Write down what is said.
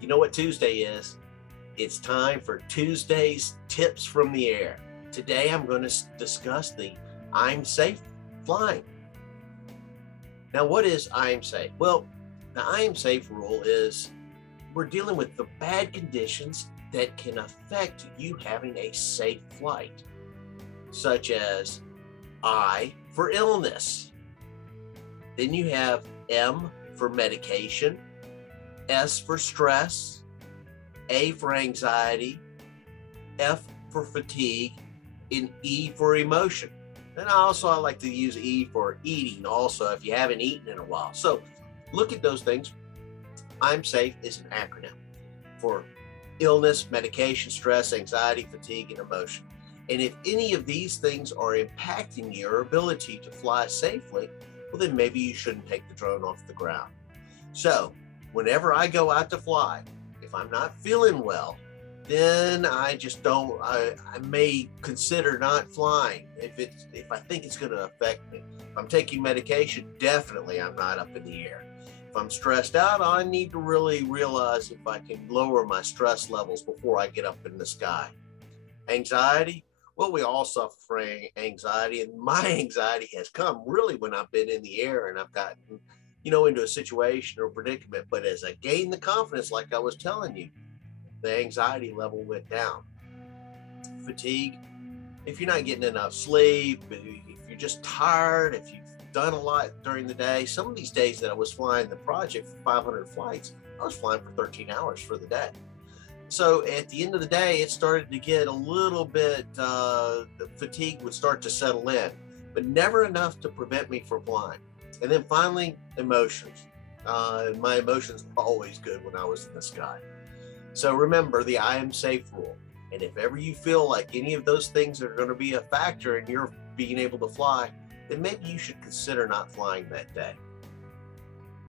You know what Tuesday is? It's time for Tuesday's Tips from the Air. Today I'm going to discuss the I'm safe flying. Now, what is I'm safe? Well, the I'm safe rule is we're dealing with the bad conditions that can affect you having a safe flight, such as I for illness. Then you have M for medication, S for stress, A for anxiety, F for fatigue, and E for emotion. And I like to use E for eating also if you haven't eaten in a while. So look at those things. I'm safe is an acronym for illness, medication, stress, anxiety, fatigue, and emotion. And if any of these things are impacting your ability to fly safely, well, then maybe you shouldn't take the drone off the ground. So whenever I go out to fly, if I'm not feeling well, then I just don't, I may consider not flying if I think it's going to affect me. If I'm taking medication, definitely I'm not up in the air. If I'm stressed out, I need to really realize if I can lower my stress levels before I get up in the sky. Anxiety, well, we all suffer from anxiety, and my anxiety has come really when I've been in the air and I've gotten, into a situation or predicament. But as I gained the confidence, like I was telling you, the anxiety level went down. Fatigue, if you're not getting enough sleep, if you're just tired, if you've done a lot during the day. Some of these days that I was flying the project for 500 flights, I was flying for 13 hours for the day. So at the end of the day, it started to get a little bit, the fatigue would start to settle in, but never enough to prevent me from flying. And then finally, emotions. My emotions were always good when I was in the sky. So remember the I am safe rule. And if ever you feel like any of those things are going to be a factor in your being able to fly, then maybe you should consider not flying that day.